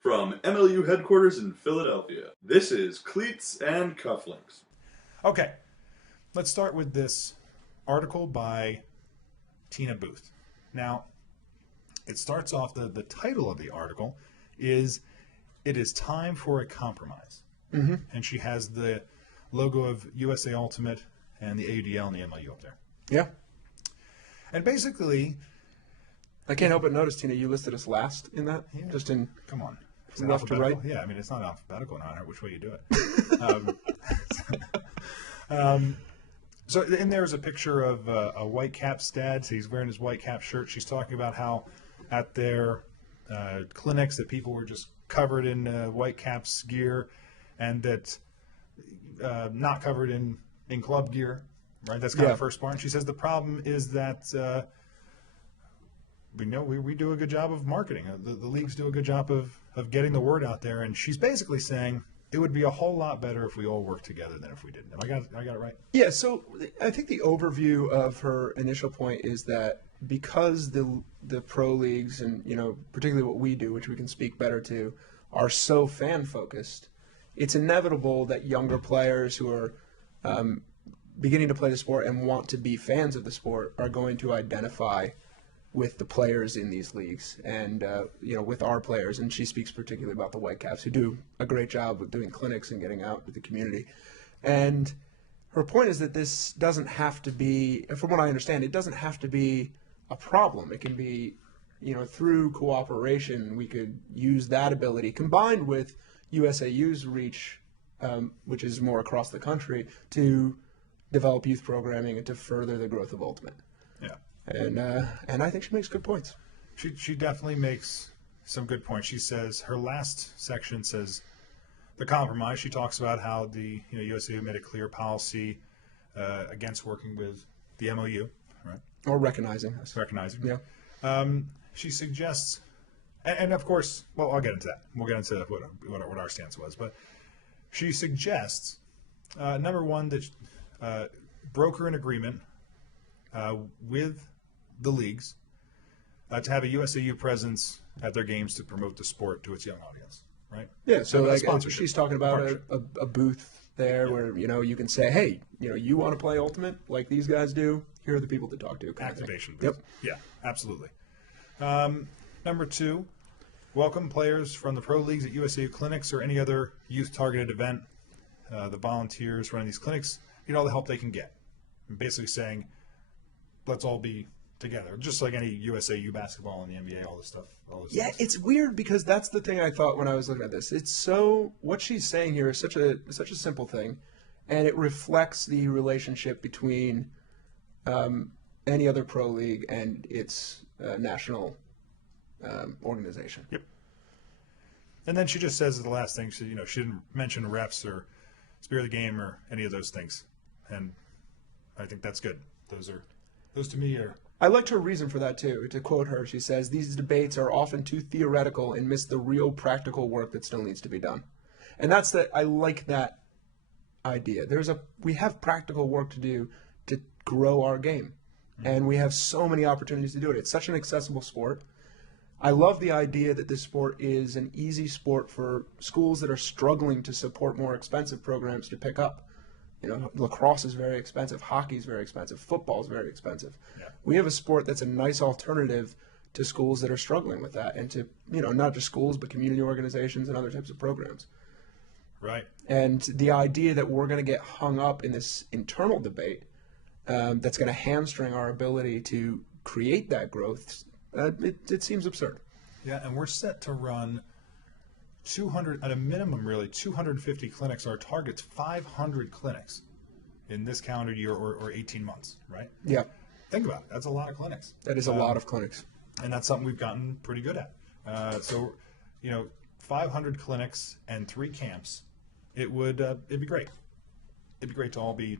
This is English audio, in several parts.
From MLU headquarters in Philadelphia, this is Cleats and Cufflinks. Okay, let's start with this article by Tiina Booth. Now, it starts off, the title of the article is "It is Time for a Compromise." Mm-hmm. And she has the logo of USA Ultimate and the AUDL and the MLU up there. Yeah. And basically, I can't help but notice, Tina, you listed us last in that. Yeah. Just in come on. from left to right. Yeah, I mean, it's not alphabetical, no matter which way you do it. So in there is a picture of a Whitecaps dad. So he's wearing his Whitecaps shirt. She's talking about how at their clinics that people were just covered in Whitecaps gear, and that not covered in club gear. Right, that's kind of the first part. And she says the problem is that we know we do a good job of marketing. The leagues do a good job of getting the word out there. And she's basically saying it would be a whole lot better if we all worked together than if we didn't. I got it right? Yeah, so I think the overview of her initial point is that because the pro leagues and, particularly what we do, which we can speak better to, are so fan-focused, it's inevitable that younger players who are beginning to play the sport and want to be fans of the sport are going to identify with the players in these leagues and, with our players. And she speaks particularly about the Whitecaps, who do a great job of doing clinics and getting out to the community. And her point is that this doesn't have to be, from what I understand, it doesn't have to be a problem. It can be, through cooperation, we could use that ability combined with USAU's reach, which is more across the country, to develop youth programming and to further the growth of Ultimate. Yeah. And I think she makes good points. She definitely makes some good points. She says her last section says the compromise. She talks about how the USAU made a clear policy against working with the MLU, right? Or recognizing us. Recognizing. Yeah. She suggests, and of course, well, I'll get into that. We'll get into what our stance was, but she suggests number one that broker an agreement with the leagues to have a USAU presence at their games to promote the sport to its young audience, right? Yeah, so like she's talking about a booth there where, you can say, hey, you want to play Ultimate like these guys do, here are the people to talk to. Activation booth. Yep. Yeah, absolutely. Number two, welcome players from the pro leagues at USAU clinics or any other youth-targeted event. The volunteers running these clinics get all the help they can get. And basically saying, let's all be together, just like any USAU basketball and the NBA, all this stuff. Yeah, it's weird because that's the thing I thought when I was looking at this. It's so what she's saying here is such a simple thing, and it reflects the relationship between any other pro league and its national organization. Yep. And then she just says the last thing. She didn't mention refs or spirit of the game or any of those things, and I think that's good. Those to me are. I liked her reason for that too. To quote her, she says, "These debates are often too theoretical and miss the real practical work that still needs to be done." And I like that idea. We have practical work to do to grow our game, and we have so many opportunities to do it. It's such an accessible sport. I love the idea that this sport is an easy sport for schools that are struggling to support more expensive programs to pick up. Lacrosse is very expensive, hockey is very expensive, football is very expensive. Yeah. We have a sport that's a nice alternative to schools that are struggling with that, and to, not just schools, but community organizations and other types of programs. Right. And the idea that we're going to get hung up in this internal debate that's going to hamstring our ability to create that growth, it seems absurd. Yeah, and we're set to run 200, at a minimum, really, 250 clinics. Our target's 500 clinics in this calendar year or 18 months, right? Yeah. Think about it. That's a lot of clinics. That is a lot of clinics. And that's something we've gotten pretty good at. So, 500 clinics and 3 camps, it'd be great. It'd be great to all be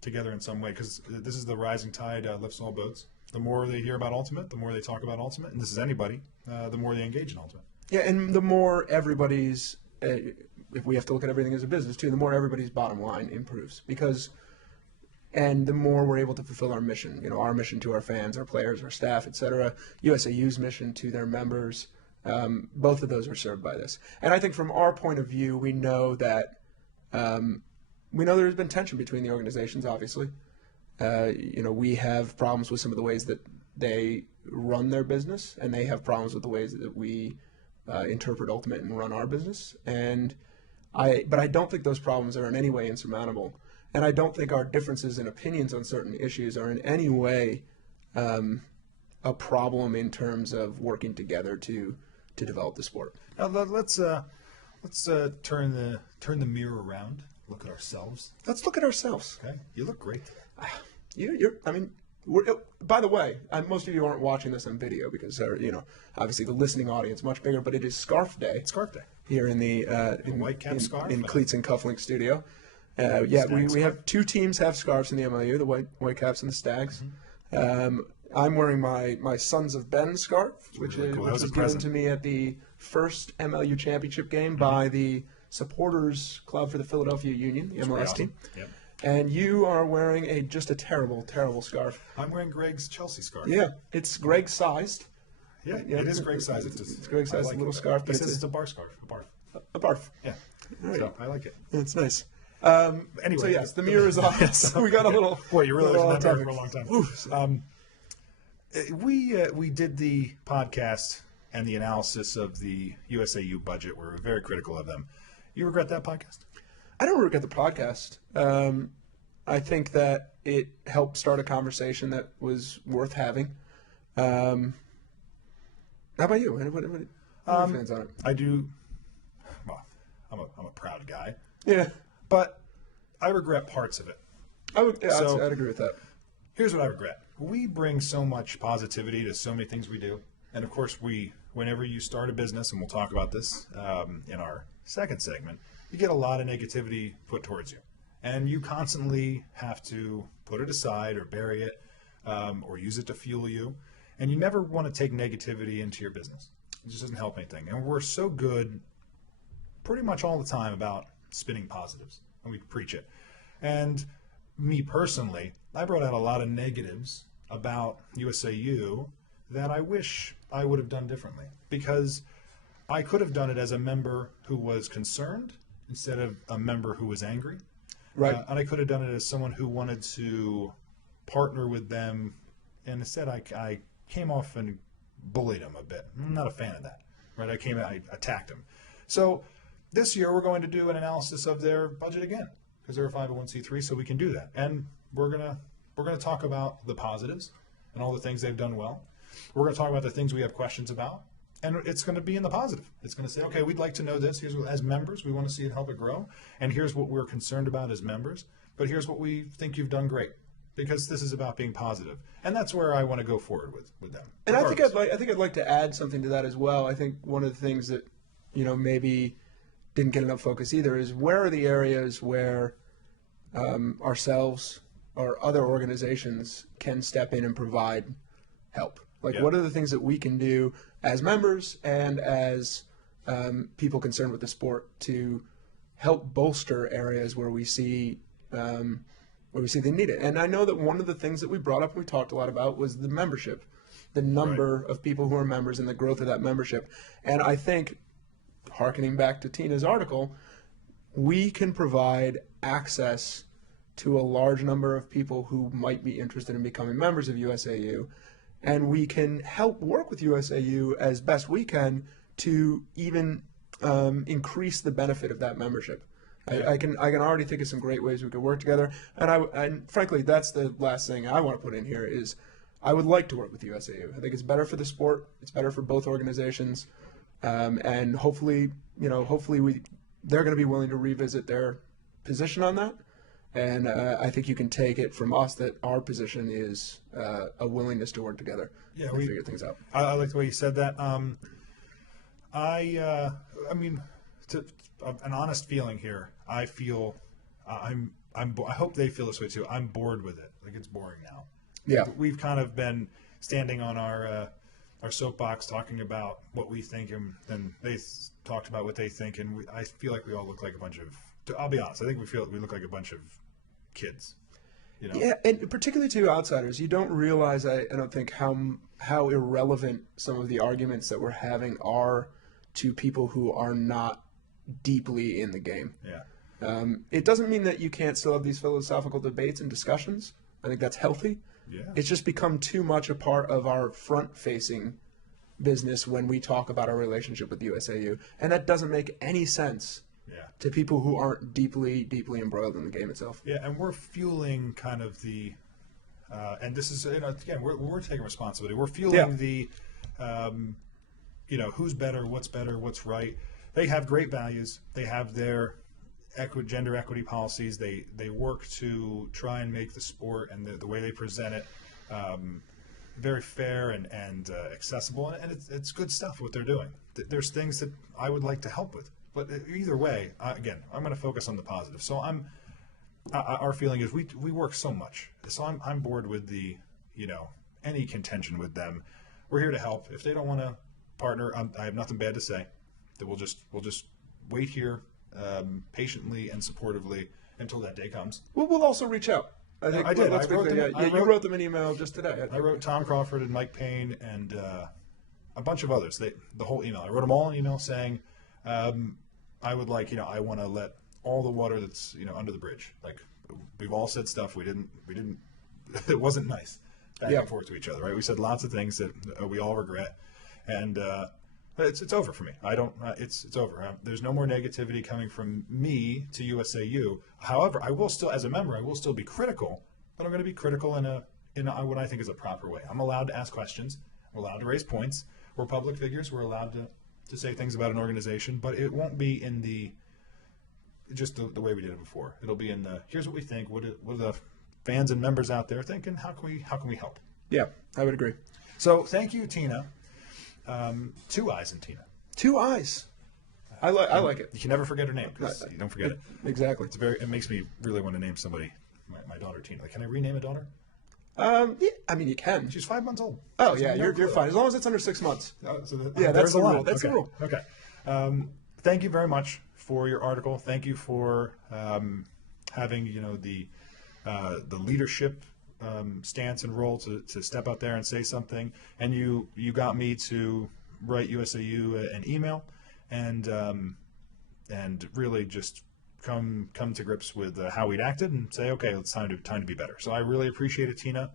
together in some way, because this is the rising tide lifts all boats. The more they hear about Ultimate, the more they talk about Ultimate, and this is anybody, the more they engage in Ultimate. Yeah, and the more everybody's, if we have to look at everything as a business too, the more everybody's bottom line improves. And the more we're able to fulfill our mission, our mission to our fans, our players, our staff, etc., USAU's mission to their members, Both of those are served by this. And I think from our point of view, we know that there's been tension between the organizations, obviously. We have problems with some of the ways that they run their business, and they have problems with the ways that we interpret Ultimate and run our business. But I don't think those problems are in any way insurmountable. And I don't think our differences in opinions on certain issues are in any way a problem in terms of working together to develop the sport. Now let's turn the mirror around. Look at ourselves. Let's look at ourselves. Okay, you look great. By the way, most of you aren't watching this on video because obviously the listening audience much bigger. But it is Scarf Day. It's Scarf Day here in the white cap scarf in Cleats and Cufflinks studio. We have two teams have scarves in the MLU, the white caps and the Stags. Mm-hmm. I'm wearing my Sons of Ben scarf, which was given to me at the first MLU championship game by the Supporters Club for the Philadelphia Union, the MLS team. Yep. And you are wearing just a terrible, terrible scarf. I'm wearing Greg's Chelsea scarf. Yeah, it's Greg sized. Yeah, it is Greg sized. It's Greg sized, little scarf. But it's a bar scarf. A barf. A barf. Yeah. Right. So I like it. It's nice. Anyway, so yes, the mirror is off. So we got a little. Boy, you really on that for a long time. We did the podcast and the analysis of the USAU budget. We were very critical of them. You regret that podcast? I don't regret the podcast. I think that it helped start a conversation that was worth having. How about you? What are your feelings on it? I do. Well, I'm a proud guy. Yeah. But I regret parts of it. I'd agree with that. Here's what I regret. We bring so much positivity to so many things we do. And of course, whenever you start a business, and we'll talk about this in our second segment, you get a lot of negativity put towards you. And you constantly have to put it aside or bury it or use it to fuel you. And you never want to take negativity into your business. It just doesn't help anything. And we're so good pretty much all the time about spinning positives, and we preach it. And me personally, I brought out a lot of negatives about USAU that I wish I would have done differently, because I could have done it as a member who was concerned instead of a member who was angry. Right. And I could have done it as someone who wanted to partner with them, and instead I came off and bullied them a bit. I'm not a fan of that. Right? I attacked them. So this year we're going to do an analysis of their budget again, because they're a 501c3, so we can do that. And we're gonna talk about the positives and all the things they've done well. We're going to talk about the things we have questions about, and it's going to be in the positive. It's going to say, okay, we'd like to know this. Here's what, as members, we want to see it help it grow, and here's what we're concerned about as members. But here's what we think you've done great, because this is about being positive, and that's where I want to go forward with them. And I think I'd like to add something to that as well. I think one of the things that maybe didn't get enough focus either is where are the areas where ourselves or other organizations can step in and provide help. What are the things that we can do as members and as people concerned with the sport to help bolster areas where we see they need it. And I know that one of the things that we brought up and we talked a lot about was the membership, the number of people who are members and the growth of that membership. And I think, hearkening back to Tiina's article, we can provide access to a large number of people who might be interested in becoming members of USAU, and we can help work with USAU as best we can to even increase the benefit of that membership. I can already think of some great ways we could work together, and frankly, that's the last thing I want to put in here is I would like to work with USAU. I think it's better for the sport, it's better for both organizations, and hopefully they're going to be willing to revisit their position on that. And I think you can take it from us that our position is a willingness to work together and figure things out. I like the way you said that. I mean, an honest feeling here. I feel I hope they feel this way too. I'm bored with it. Like, it's boring now. Yeah, we've kind of been standing on our soapbox talking about what we think, and then they talked about what they think, and I feel like we all look like a bunch of. I'll be honest. I think we look like a bunch of kids. You know? Yeah, and particularly to outsiders, you don't realize, I don't think, how irrelevant some of the arguments that we're having are to people who are not deeply in the game. Yeah. It doesn't mean that you can't still have these philosophical debates and discussions. I think that's healthy. Yeah. It's just become too much a part of our front-facing business when we talk about our relationship with USAU, and that doesn't make any sense to people who aren't deeply, deeply embroiled in the game itself. Yeah, and we're fueling kind of the, and this is, again, we're taking responsibility. We're fueling the, who's better, what's right. They have great values. They have their gender equity policies. They work to try and make the sport and the way they present it very fair and accessible. And it's good stuff what they're doing. There's things that I would like to help with. But either way, again, I'm going to focus on the positive. So our feeling is we work so much. So I'm bored with the, any contention with them. We're here to help. If they don't want to partner, I have nothing bad to say. That we'll just wait here patiently and supportively until that day comes. We'll also reach out. I think I did. You wrote them an email just today. I wrote Tom Crawford and Mike Payne and a bunch of others. The whole email. I wrote them all an email saying, I would like, I want to let all the water that's, under the bridge. Like, we've all said stuff we didn't, it wasn't nice back and forth to each other, right? We said lots of things that we all regret, and it's over for me. It's over. There's no more negativity coming from me to USAU. However, I will still, as a member, I will still be critical, but I'm going to be critical in what I think is a proper way. I'm allowed to ask questions. I'm allowed to raise points. We're public figures. We're allowed to say things about an organization, but it won't be in the way we did it before. It'll be in the, here's what we think. What are the fans and members out there thinking? How can we help? Yeah, I would agree. So thank you, Tiina. 2 eyes in Tiina. 2 eyes. I like it. You can never forget her name because you don't forget it. Exactly. It makes me really want to name somebody. My daughter Tiina. Like, can I rename a daughter? Yeah, I mean, you can. She's 5 months old. Oh, yeah, you're fine. As long as it's under 6 months. That's the rule. That's the rule. Okay. Thank you very much for your article. Thank you for having, the leadership stance and role to step out there and say something. And you got me to write USAU an email and really just come to grips with how we'd acted and say, okay, it's time to be better. So I really appreciate it, Tiina,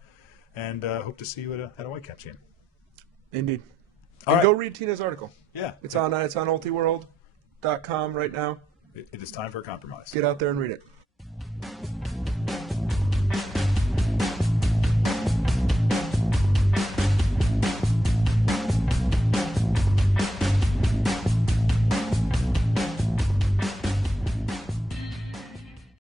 and hope to see you at a Whitecaps game. Indeed. And go read Tina's article. Yeah. It's on ultiworld.com right now. It is time for a compromise. Get out there and read it.